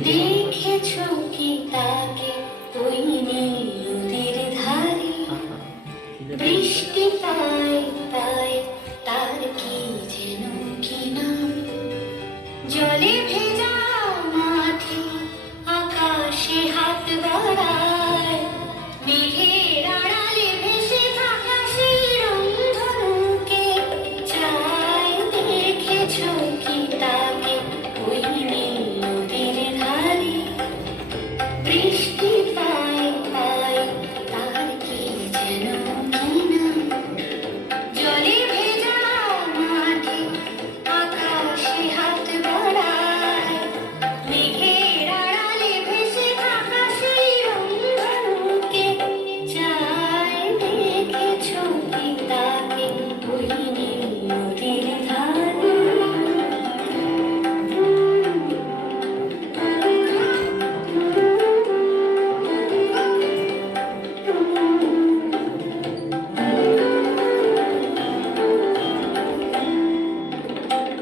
দেখেছো কি তাকে ওই নদীর ধারে বৃষ্টি পায় পায় তার কি যেন কি নাম জলে ভেজা মাঠে আকাশে হাত বাড়ায় মেঘের আড়ালে ভেসে থাকা সেই রংধনুকে চায় দেখেছো কি তাকে ওই নদীর ধারে বৃষ্টি পায় পায় তার কি যেন কি নাম জলে ভেজা মাঠে আকাশে হাত বাড়ায় মেঘের আড়ালে ভেসে থাকা সেই রংধনুকে চায় দেখেছো কি তাকে ওই নদীর ধারে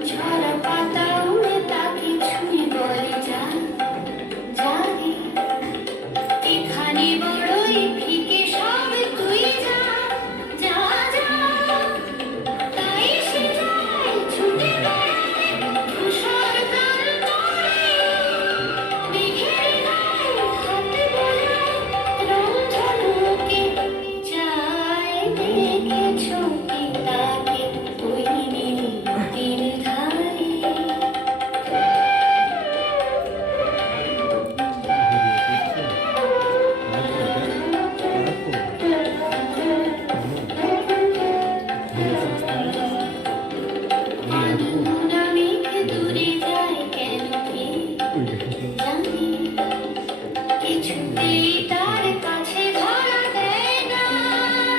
ঝরা পাতা উড়ে তাকে ছুঁয়ে বলে যায় জানি এখানে বড়ই ফিকে সব তুই যা যা যা তাই সে যায় ছুটে বেড়ায় ধূসর কাল পরে মেঘের গায়ে হাত বোলায় রংধনুকে চায় দেখেছো কি তাকে ওই নদীর ধারে মেঘ দূরে যায় কেন কে জানি কিছুতেই তার কাছে ধরা দেয় না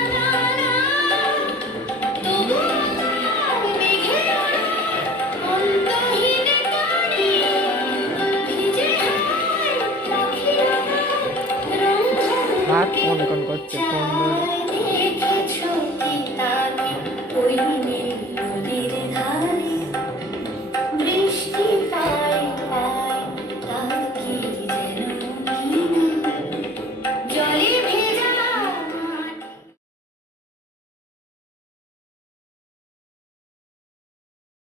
না না তবুও তার মেঘের আড়ায় অন্তহীন টানে ভিজে হায় পাখির আকার হাত রংধনুকে কোন করছে কোন চায়